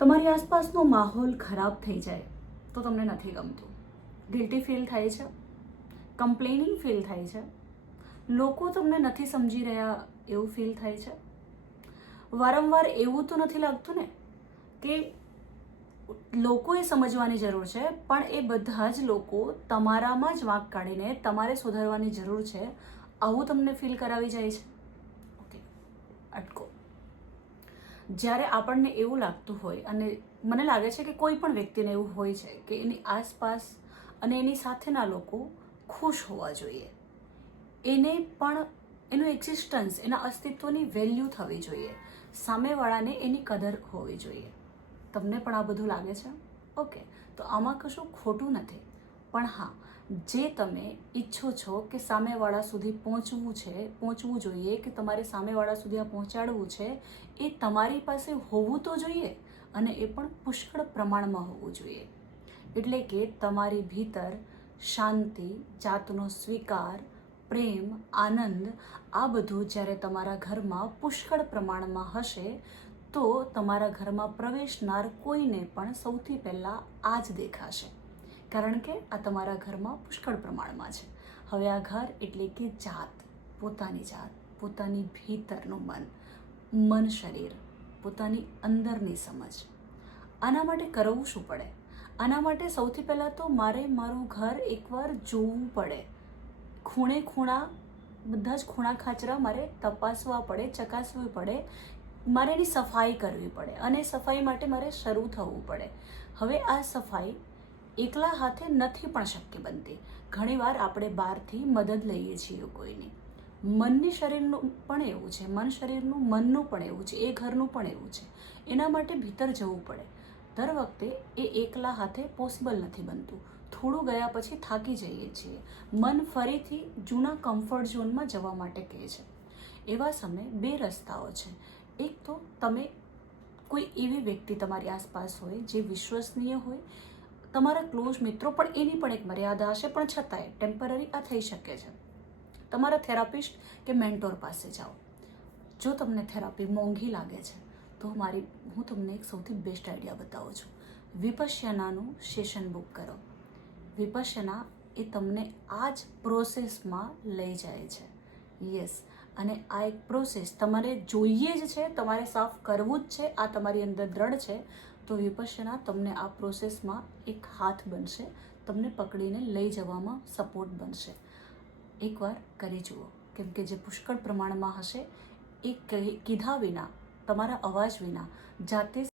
તમારી આસપાસનો માહોલ ખરાબ થઈ જાય તો તમને નથી ગમતું, ગિલ્ટી ફીલ થાય છે, કમ્પ્લેનિંગ ફીલ થાય છે, લોકો તમને નથી સમજી રહ્યા એવું ફીલ થાય છે. વારંવાર એવું તો નથી લાગતું ને કે લોકોએ સમજવાની જરૂર છે, પણ એ બધા જ લોકો તમારામાં જ વાંક કાઢીને તમારે સુધારવાની જરૂર છે, આવું તમને ફીલ કરાવી જાય છે? ઓકે, અટકો. જ્યારે આપણને એવું લાગતું હોય, અને મને લાગે છે કે કોઈ પણ વ્યક્તિને એવું હોય છે કે એની આસપાસ અને એની સાથેના લોકો ખુશ હોવા જોઈએ, એને પણ એનું એક્ઝિસ્ટન્સ, એના અસ્તિત્વની વેલ્યુ થવી જોઈએ, સામેવાળાને એની કદર હોવી જોઈએ. તમને પણ આ બધું લાગે છે? ઓકે, તો આમાં કશું ખોટું નથી, પણ હા, જે તમે ઈચ્છો છો કે સામેવાળા સુધી પહોંચવું જોઈએ, કે તમારે સામેવાળા સુધી આ પહોંચાડવું છે, એ તમારી પાસે હોવું તો જોઈએ, અને એ પણ પુષ્કળ પ્રમાણમાં હોવું જોઈએ. એટલે કે તમારી ભીતર શાંતિ, જાતનો સ્વીકાર, પ્રેમ, આનંદ, આ બધું જ્યારે તમારા ઘરમાં પુષ્કળ પ્રમાણમાં હશે, તો તમારા ઘરમાં પ્રવેશનાર કોઈને પણ સૌથી પહેલાં આ જ દેખાશે, કારણ કે આ તમારા ઘરમાં પુષ્કળ પ્રમાણમાં છે. હવે આ ઘર એટલે કે જાત, પોતાની ભીતરનું મન શરીર, પોતાની અંદરની સમજ. આના માટે કરવું શું પડે? આના માટે સૌથી પહેલાં તો મારે મારું ઘર એકવાર જોવું પડે. ખૂણા બધા જ ખૂણા ખાચરા મારે તપાસવા પડે, ચકાસવું પડે, મારે એની સફાઈ કરવી પડે, અને સફાઈ માટે મારે શરૂ થવું પડે. હવે આ સફાઈ એકલા હાથે નથી પણ શક્ય બનતી. ઘણીવાર આપણે બહારથી મદદ લઈએ છીએ કોઈની. મનની શરીરનું પણ એવું છે, મન શરીરનું મનનું પણ એવું છે, એ ઘરનું પણ એવું છે. એના માટે ભીતર જવું પડે. દર વખતે એ એકલા હાથે પોસિબલ નથી બનતું. થોડું ગયા પછી થાકી જઈએ છીએ. મન ફરીથી જૂના કમ્ફર્ટ ઝોનમાં જવા માટે કહે છે. એવા સમયે બે રસ્તાઓ છે. એક તો તમે કોઈ એવી વ્યક્તિ તમારી આસપાસ હોય જે વિશ્વસનીય હોય, તમારા ક્લોઝ મિત્રો, પણ એની પણ એક મર્યાદા હશે, પણ છતાંય ટેમ્પરરી આ થઈ શકે છે. તમારા થેરાપિસ્ટ કે મેન્ટોર પાસે જાઓ. જો તમને થેરાપી મોંઘી લાગે છે તો હું તમને એક સૌથી બેસ્ટ આઈડિયા બતાવું છું. વિપશ્યનાનું સેશન બુક કરો. વિપશ્યના એ તમને આ જ પ્રોસેસમાં લઈ જાય છે. યસ, અને આ એક પ્રોસેસ તમારે જોઈએ જ છે, તમારે સાફ કરવું જ છે, આ તમારી અંદર દ્રઢ છે, તો વિપશ્યના તમને આ પ્રોસેસમાં એક હાથ બનશે, તમને પકડીને લઈ જવામાં સપોર્ટ બનશે. એકવાર કરી જુઓ, કેમ કે જે પુષ્કળ પ્રમાણમાં હશે, એ કીધા વિના, તમારા અવાજ વિના જાતે